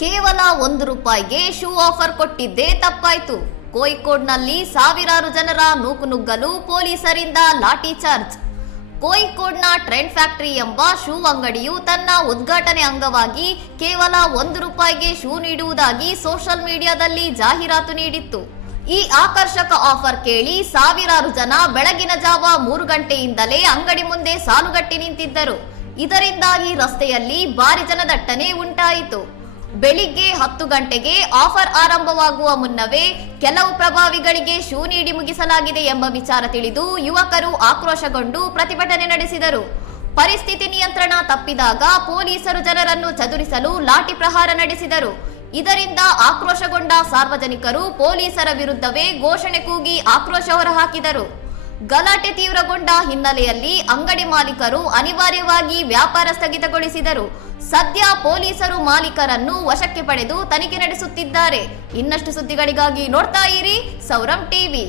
ಕೇವಲ ₹1 shoe offer ಕೊಟ್ಟಿದ್ದೇ ತಪ್ಪಾಯ್ತು. ಕೋಯಿಕೋಡ್ನಲ್ಲಿ ಸಾವಿರಾರು ಜನರ ನೂಕುನುಗ್ಗಲು ಪೊಲೀಸರಿಂದ ಲಾಠಿ ಚಾರ್ಜ್. ಕೋಯಿಕೋಡ್ನ ಟ್ರೆಂಡ್ ಫ್ಯಾಕ್ಟರಿ ಎಂಬ ಶೂ ಅಂಗಡಿಯು ತನ್ನ ಉದ್ಘಾಟನೆ ಅಂಗವಾಗಿ ಕೇವಲ ₹1 ಶೂ ನೀಡುವುದಾಗಿ ಸೋಷಿಯಲ್ ಮೀಡಿಯಾದಲ್ಲಿ ಜಾಹೀರಾತು ನೀಡಿತ್ತು. ಈ ಆಕರ್ಷಕ ಆಫರ್ ಕೇಳಿ ಸಾವಿರಾರು ಜನ ಬೆಳಗಿನ ಜಾವ 3 ಗಂಟೆಯಿಂದಲೇ ಅಂಗಡಿ ಮುಂದೆ ಸಾಲುಗಟ್ಟಿ ನಿಂತಿದ್ದರು. ಇದರಿಂದಾಗಿ ರಸ್ತೆಯಲ್ಲಿ ಭಾರಿ ಜನದಟ್ಟಣೆ ಉಂಟಾಯಿತು. ಬೆಳಿಗ್ಗೆ 10 ಗಂಟೆಗೆ ಆಫರ್ ಆರಂಭವಾಗುವ ಮುನ್ನವೇ ಕೆಲವು ಪ್ರಭಾವಿಗಳಿಗೆ ಶೂ ನೀಡಿ ಮುಗಿಸಲಾಗಿದೆ ಎಂಬ ವಿಚಾರ ತಿಳಿದು ಯುವಕರು ಆಕ್ರೋಶಗೊಂಡು ಪ್ರತಿಭಟನೆ ನಡೆಸಿದರು. ಪರಿಸ್ಥಿತಿ ನಿಯಂತ್ರಣ ತಪ್ಪಿದಾಗ ಪೊಲೀಸರು ಜನರನ್ನು ಚದುರಿಸಲು ಲಾಠಿ ಪ್ರಹಾರ ನಡೆಸಿದರು. ಇದರಿಂದ ಆಕ್ರೋಶಗೊಂಡ ಸಾರ್ವಜನಿಕರು ಪೊಲೀಸರ ವಿರುದ್ಧವೇ ಘೋಷಣೆ ಕೂಗಿ ಆಕ್ರೋಶ ಹೊರಹಾಕಿದರು. ಗಲಾಟೆ ತೀವ್ರಗೊಂಡ ಹಿನ್ನೆಲೆಯಲ್ಲಿ ಅಂಗಡಿ ಮಾಲೀಕರು ಅನಿವಾರ್ಯವಾಗಿ ವ್ಯಾಪಾರ ಸ್ಥಗಿತಗೊಳಿಸಿದರು. ಸದ್ಯ ಪೊಲೀಸರು ಮಾಲೀಕರನ್ನು ವಶಕ್ಕೆ ಪಡೆದು ತನಿಖೆ ನಡೆಸುತ್ತಿದ್ದಾರೆ. ಇನ್ನಷ್ಟು ಸುದ್ದಿಗಳಿಗಾಗಿ ನೋಡ್ತಾ ಇರಿ ಸೌರಂ ಟಿವಿ.